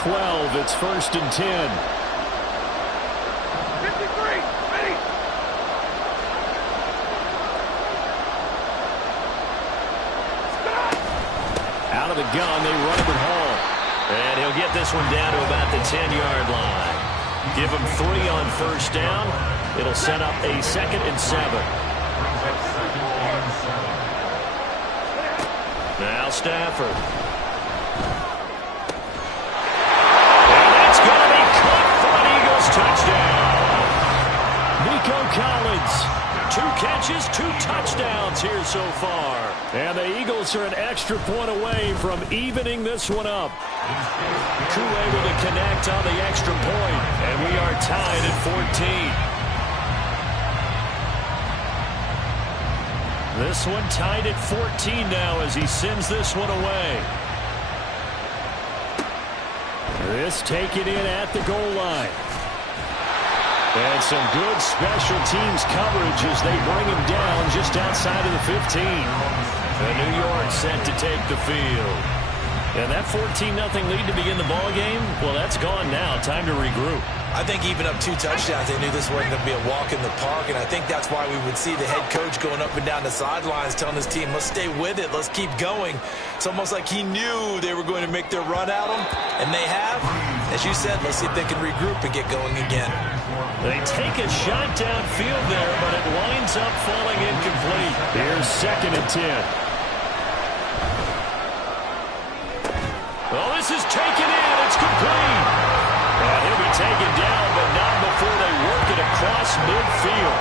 12. It's 1st and 10. 53, ready. Out of the gun, they run it home. And he'll get this one down to about the 10-yard line. Give him 3 on 1st down. It'll set up a 2nd and 7. Now Stafford. And that's going to be caught for an Eagles touchdown. Nico Collins. 2 catches, 2 touchdowns here so far. And the Eagles are an extra point away from evening this one up. Koo able to connect on the extra point, and we are tied at 14. This one tied at 14 now as he sends this one away. This taken in at the goal line. And some good special teams coverage as they bring him down just outside of the 15. And New York set to take the field. And that 14-0 lead to begin the ball game, well, that's gone now. Time to regroup. I think even up 2 touchdowns, they knew this wasn't going to be a walk in the park, and I think that's why we would see the head coach going up and down the sidelines telling his team, let's stay with it, let's keep going. It's almost like he knew they were going to make their run at him, and they have. As you said, let's see if they can regroup and get going again. They take a shot downfield there, but it winds up falling incomplete. Here's 2nd and 10. Well, this is taken in. It's complete. And he'll be taken down, but not before they work it across midfield.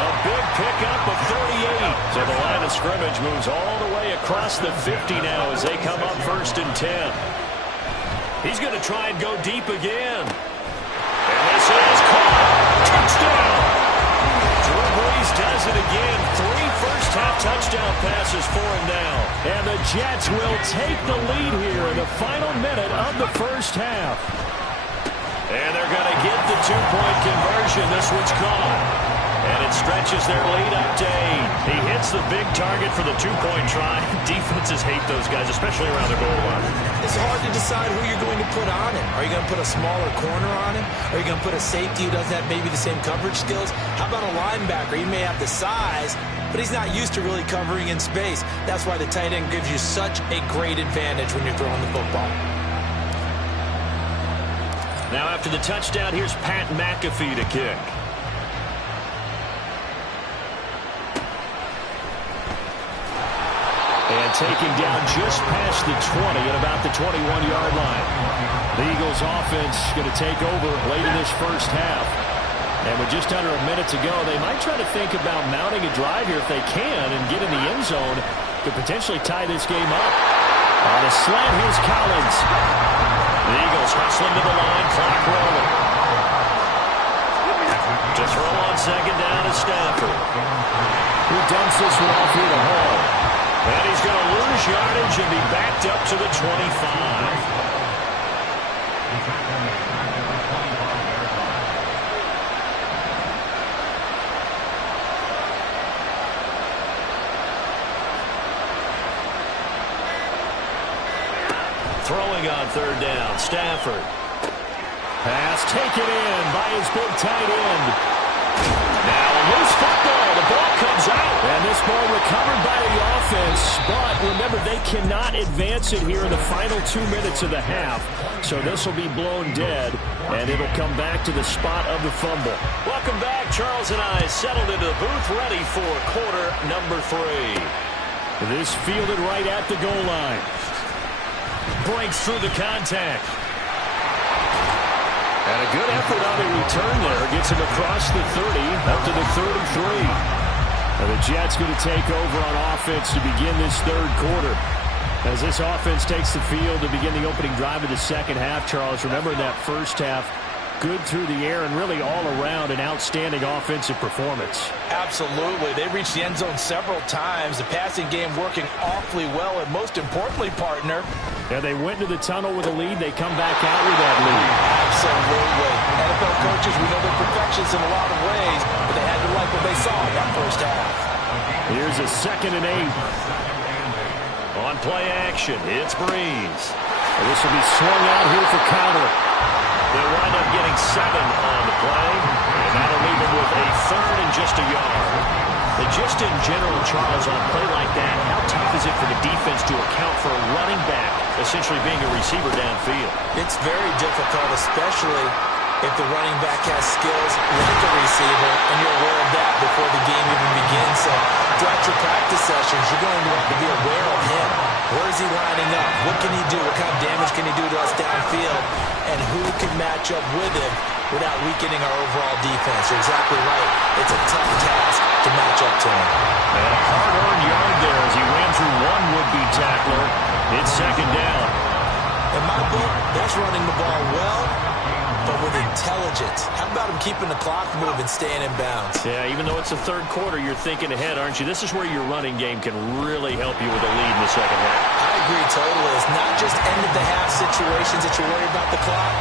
A big pickup of 38. So the line of scrimmage moves all the way across the 50 now as they come up 1st and 10. He's going to try and go deep again. And this is caught. Touchdown. Drew Brees does it again. 3 first-half touchdown passes for him now. And the Jets will take the lead here in the final minute of the first half. And they're going to get the 2-point conversion. This one's caught. And it stretches their lead up to 8. He hits the big target for the 2-point try. Defenses hate those guys, especially around the goal line. It's hard to decide who you're going to put on him. Are you going to put a smaller corner on him? Are you going to put a safety who doesn't have maybe the same coverage skills? How about a linebacker? He may have the size, but he's not used to really covering in space. That's why the tight end gives you such a great advantage when you're throwing the football. Now after the touchdown, here's Pat McAfee to kick. And taken down just past the 20 at about the 21-yard line. The Eagles offense going to take over late in this first half. And with just under a minute to go, they might try to think about mounting a drive here if they can and get in the end zone to potentially tie this game up. On a slant, here's Collins. The Eagles hustling to the line, clock rolling. To throw on 2nd down is Stafford. Who dumps this one off here to Hall. And he's going to lose yardage and be backed up to the 25. Throwing on 3rd down, Stafford. Pass taken in by his big tight end. Now a loose football. The ball comes out. And this ball recovered by the offense. But remember, they cannot advance it here in the final 2 minutes of the half. So this will be blown dead, and it'll come back to the spot of the fumble. Welcome back. Charles and I settled into the booth ready for quarter number 3. This fielded right at the goal line. Breaks through the contact. And a good effort on the return there. Gets him across the 30, up to the 33. And the Jets going to take over on offense to begin this 3rd quarter. As this offense takes the field to begin the opening drive of the second half, Charles, remember in that first half, good through the air and really all around an outstanding offensive performance. Absolutely. They reached the end zone several times. The passing game working awfully well, and most importantly, partner, yeah, they went to the tunnel with a lead. They come back out with that lead. Absolutely. NFL coaches, we know they're perfectionists in a lot of ways, but they had to like what they saw in that first half. Here's a 2nd and 8. On play action, it's Brees. And this will be swung out here for Counter. Just in general, Charles, on a play like that, how tough is it for the defense to account for a running back essentially being a receiver downfield? It's very difficult, especially if the running back has skills like a receiver, and you're aware of that before the game even begins. So throughout your practice sessions, you're going to have to be aware of him. Where is he lining up? What can he do? What kind of damage can he do to us downfield? And who can match up with him without weakening our overall defense? You're exactly right. It's a tough task to match up to him. And a hard-earned yard there as he ran through one would-be tackler. It's second down. In my book, that's running the ball well, but with intelligence. How about him keeping the clock moving, staying in bounds? Yeah, even though it's the third quarter, you're thinking ahead, aren't you? This is where your running game can really help you with a lead in the second half. I agree totally. It's not just end-of-the-half situations that you worry about the clock.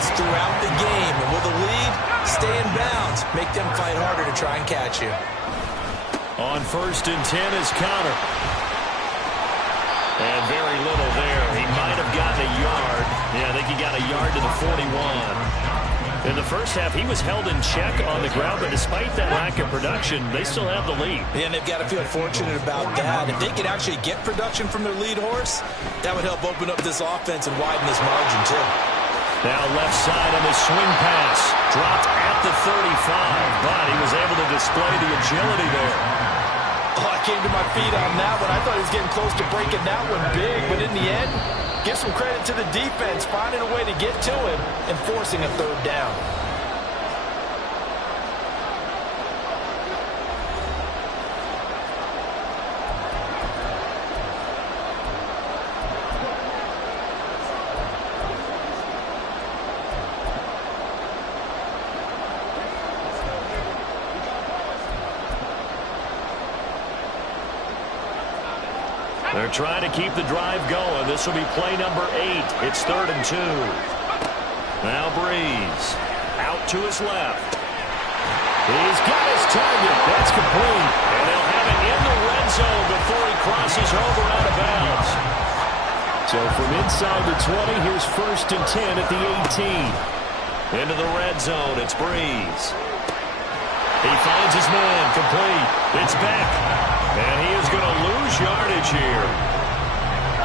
It's throughout the game. And with a lead, stay in bounds. Make them fight harder to try and catch you. On 1st and 10 is Connor. And very little there. He might have gotten a yard. Yeah, I think he got a yard to the 41. In the first half, he was held in check on the ground, but despite that lack of production, they still have the lead. Yeah, and they've got to feel fortunate about that. If they could actually get production from their lead horse, that would help open up this offense and widen this margin, too. Now left side on the swing pass. Dropped at the 35, but he was able to display the agility there. Oh, I came to my feet on that one. I thought he was getting close to breaking that one big, but in the end, give some credit to the defense, finding a way to get to him and forcing a third down. They're trying to keep the drive going. This will be play number 8. It's 3rd and 2. Now Breeze out to his left. He's got his target. That's complete. And they'll have it in the red zone before he crosses over out of bounds. So from inside the 20, here's 1st and 10 at the 18. Into the red zone, it's Breeze. He finds his man, complete. It's Beck. And he is going to lose yardage here.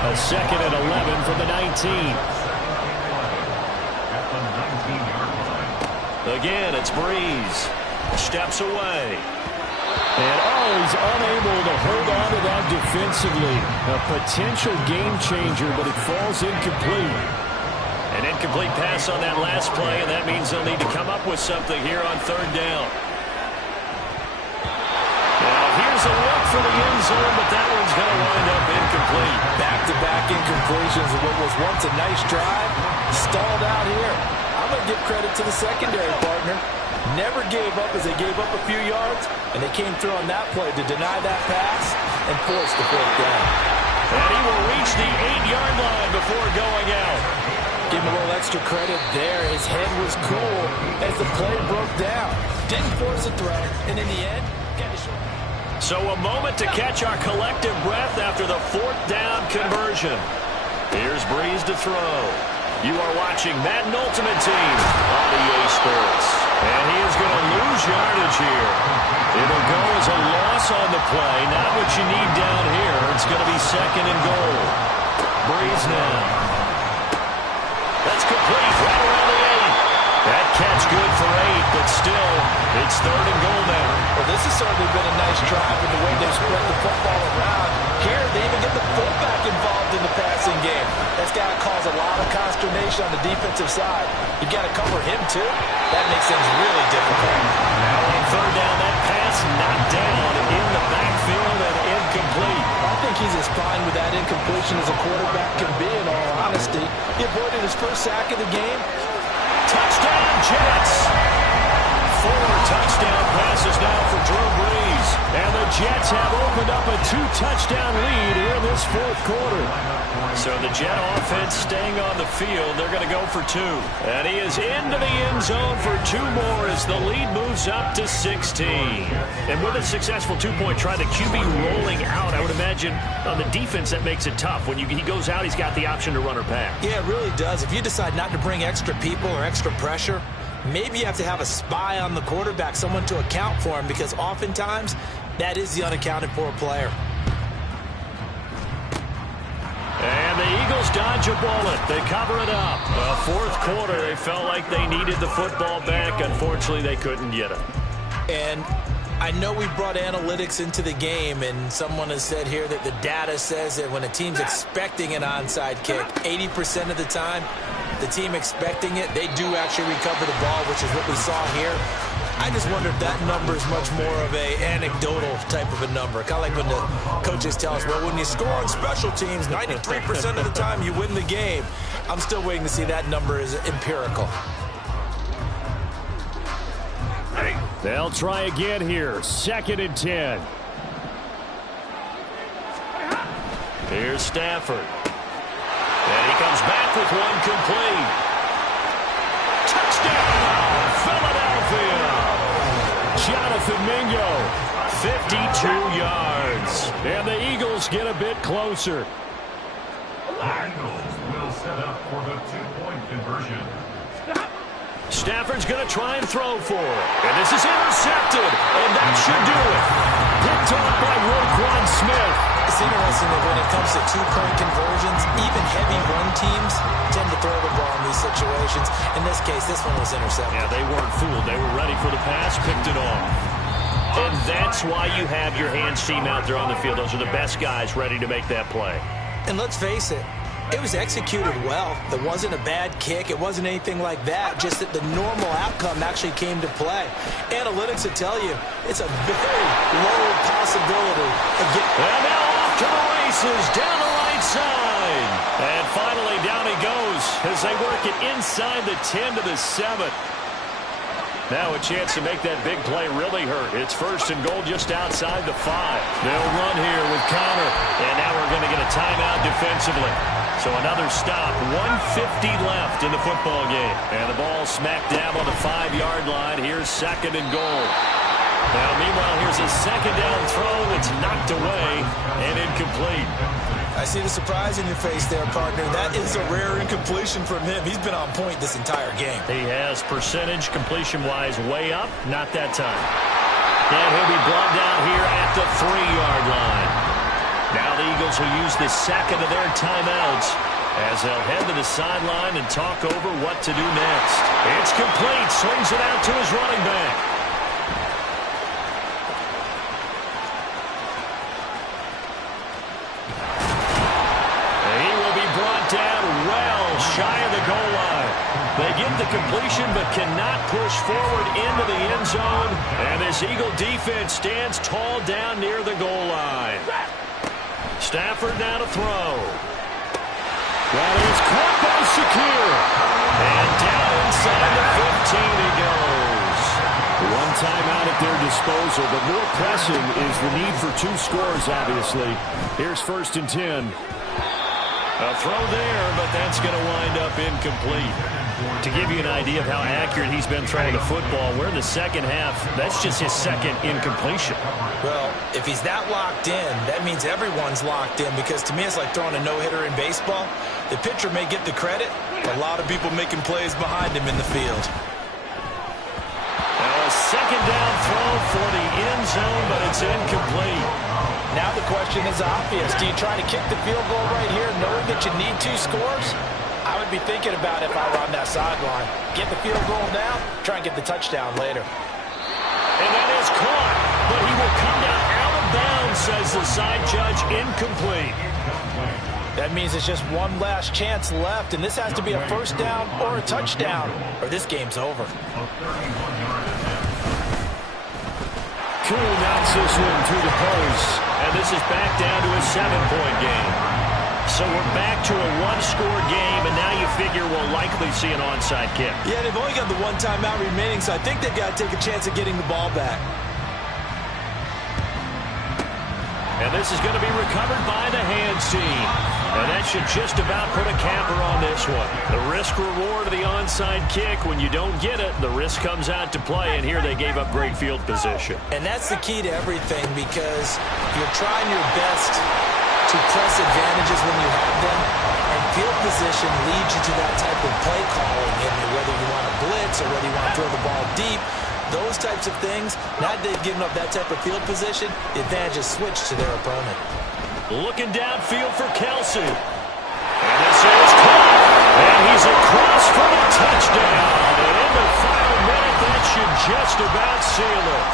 A 2nd and 11 from the 19. Again, it's Breeze. Steps away. And he's unable to hold on to that defensively. A potential game changer, but it falls incomplete. An incomplete pass on that last play, and that means they'll need to come up with something here on 3rd down. Here's a look for the end zone, but that one's going to wind up incomplete. Back-to-back incompletions of what was once a nice drive. Stalled out here. I'm going to give credit to the secondary partner. Never gave up as they gave up a few yards, and they came through on that play to deny that pass and force the 4th down. And he will reach the 8-yard line before going out. Give him a little extra credit there. His head was cool as the play broke down. Didn't force a throw, and in the end, got to show. So a moment to catch our collective breath after the 4th down conversion. Here's Breeze to throw. You are watching Madden Ultimate Team on EA Sports. And he is going to lose yardage here. It'll go as a loss on the play. Not what you need down here. It's going to be 2nd and goal. Breeze now. That's complete right around the 8. That catch good for 8, but still, it's 3rd and goal now. Well, this has certainly been a nice drive with the way they've spread the football around. Here, they even get the fullback involved in the passing game. That's got to cause a lot of consternation on the defensive side. You've got to cover him, too. That makes things really difficult. Now on 3rd down, that pass knocked down in the backfield and incomplete. I think he's as fine with that incompletion as a quarterback can be, in all honesty. He avoided his first sack of the game. Touchdown, Jets. 4 touchdown passes now for Drew Brees. And the Jets have opened up a 2-touchdown lead here in this 4th quarter. So the Jet offense staying on the field. They're going to go for 2. And he is into the end zone for 2 more as the lead moves up to 16. And with a successful 2-point try, the QB rolling out, I would imagine on the defense that makes it tough. When he goes out, he's got the option to run or pass. Yeah, it really does. If you decide not to bring extra people or extra pressure, maybe you have to have a spy on the quarterback, someone to account for him, because oftentimes That is the unaccounted for player. And the Eagles dodge a bullet. They cover it up. Well, fourth quarter, they felt like they needed the football back. Unfortunately, they couldn't get it. And I know we brought analytics into the game, and someone has said here that the data says that when a team's expecting an onside kick, 80% of the time, the team expecting it, they do actually recover the ball, which is what we saw here. I just wonder if that number is much more of a anecdotal type of a number. Kind of like when the coaches tell us, well, when you score on special teams, 93% of the time you win the game. I'm still waiting to see that number is empirical. They'll try again here. 2nd and 10. Here's Stafford. And he comes back with one complete. Touchdown, Philadelphia. Jonathan Mingo, 52 yards. And the Eagles get a bit closer. Eagles will set up for the 2-point conversion. Stafford's going to try and throw for it. And this is intercepted. And that should do it. Picked off by Roquan Smith. It's interesting that when it comes to 2-point conversions, even heavy run teams tend to throw the ball in these situations. In this case, this one was intercepted. Yeah, they weren't fooled. They were ready for the pass, picked it off. And that's why you have your hands team out there on the field. Those are the best guys ready to make that play. And let's face it, it was executed well. It wasn't a bad kick. It wasn't anything like that. Just that the normal outcome actually came to play. Analytics will tell you it's a very low possibility. And now off to the races down the right side. And finally down he goes as they work it inside the 10 to the 7. Now a chance to make that big play really hurt. It's 1st and goal just outside the 5. They'll run here with Connor. And now we're going to get a timeout defensively. So another stop. 1:50 left in the football game. And the ball smacked down on the 5-yard line. Here's 2nd and goal. Now, meanwhile, here's a 2nd down throw that's knocked away and incomplete. I see the surprise in your face there, partner. That is a rare incompletion from him. He's been on point this entire game. He has percentage completion-wise way up. Not that time. And he'll be brought down here at the 3-yard line. Now the Eagles will use the 2nd of their timeouts as they'll head to the sideline and talk over what to do next. It's complete. Swings it out to his running back. He will be brought down well shy of the goal line. They get the completion but cannot push forward into the end zone. And this Eagle defense stands tall down near the goal line. Stafford now to throw. That is caught by Shakir. And down inside the 15 he goes. One timeout at their disposal, but more pressing is the need for 2 scores, obviously. Here's 1st and 10. A throw there, but that's going to wind up incomplete. To give you an idea of how accurate he's been throwing the football, we're in the second half. That's just his 2nd incompletion. Well, if he's that locked in, that means everyone's locked in, because to me it's like throwing a no-hitter in baseball. The pitcher may get the credit, but a lot of people making plays behind him in the field. Now a 2nd down throw for the end zone, but it's incomplete. Now the question is obvious. Do you try to kick the field goal right here knowing that you need 2 scores? I would be thinking about it if I were on that sideline. Get the field goal now, try and get the touchdown later. And that is caught, but he will come down out of bounds, says the side judge, incomplete. That means it's just one last chance left, and this has to be a 1st down or a touchdown, or this game's over. Cool knocks this one through the post. And this is back down to a 7-point game. So we're back to a 1-score game, and now you figure we'll likely see an onside kick. Yeah, they've only got the 1 timeout remaining, so I think they've got to take a chance at getting the ball back. And this is going to be recovered by the hands team. And that should just about put a capper on this one. The risk-reward of the onside kick, when you don't get it, the risk comes out to play, and here they gave up great field position. And that's the key to everything, because you're trying your best to press advantages when you have them, and field position leads you to that type of play calling, and whether you want to blitz or whether you want to throw the ball deep, those types of things, now that they've given up that type of field position, the advantage is switched to their opponent. Looking downfield for Kelsey. And this is caught. And he's across for a touchdown. And in the final minute, that should just about seal it.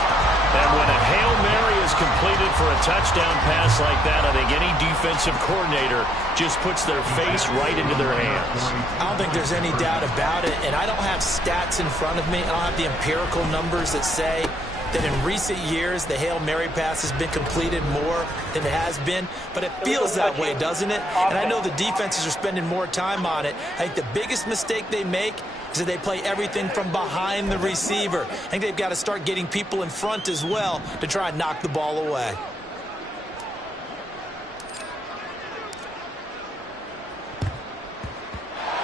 And when a Hail Mary is completed for a touchdown pass like that, I think any defensive coordinator just puts their face right into their hands. I don't think there's any doubt about it, and I don't have stats in front of me. I don't have the empirical numbers that say that in recent years the Hail Mary pass has been completed more than it has been, but it feels that way, doesn't it? And I know the defenses are spending more time on it. I think the biggest mistake they make is that they play everything from behind the receiver. I think they've got to start getting people in front as well to try and knock the ball away.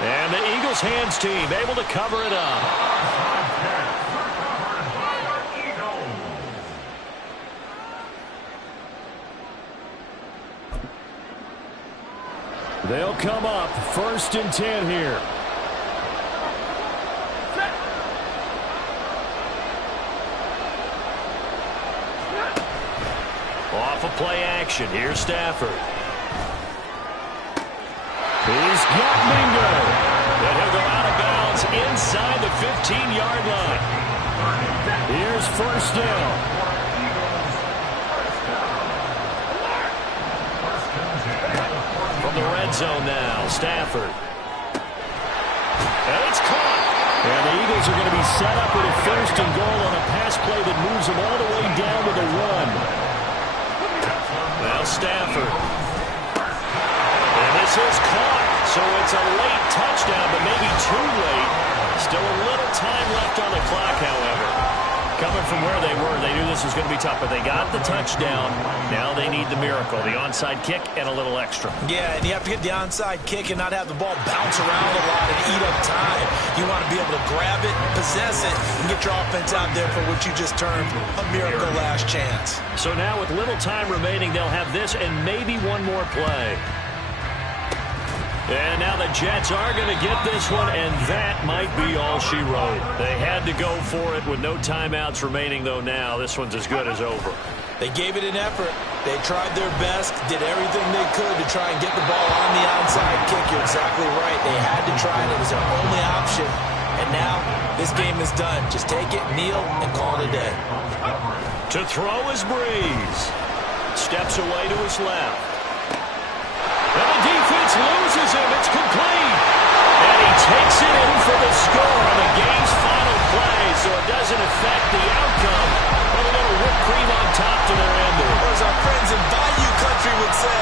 And the Eagles hands team able to cover it up. They'll come up 1st and 10 here. Off of play action. Here's Stafford. He's got Mingo. And he'll go out of bounds inside the 15-yard line. Here's 1st down. From the red zone now, Stafford. And it's caught. And the Eagles are going to be set up with a 1st and goal on a pass play that moves them all the way down to the 1. Now Stafford. And this is caught. So it's a late touchdown, but maybe too late. Still a little time left on the clock, however. Coming from where they were, they knew this was going to be tough, but they got the touchdown. Now they need the miracle, the onside kick and a little extra. Yeah, and you have to get the onside kick and not have the ball bounce around a lot and eat up time. You want to be able to grab it, possess it, and get your offense out there for what you just termed a miracle last chance. So now with little time remaining, they'll have this and maybe one more play. And now the Jets are going to get this one, and that might be all she wrote. They had to go for it with no timeouts remaining, though now this one's as good as over. They gave it an effort. They tried their best, did everything they could to try and get the ball on the onside kick. You're exactly right. They had to try it. It was their only option. And now this game is done. Just take it, kneel, and call it a day. To throw is Breeze. Steps away to his left. And the defense loses him. It's complete. And he takes it in for the score on the game's final play, so it doesn't affect the outcome. But a little whipped cream on top to their ending. Or as our friends in Bayou Country would say,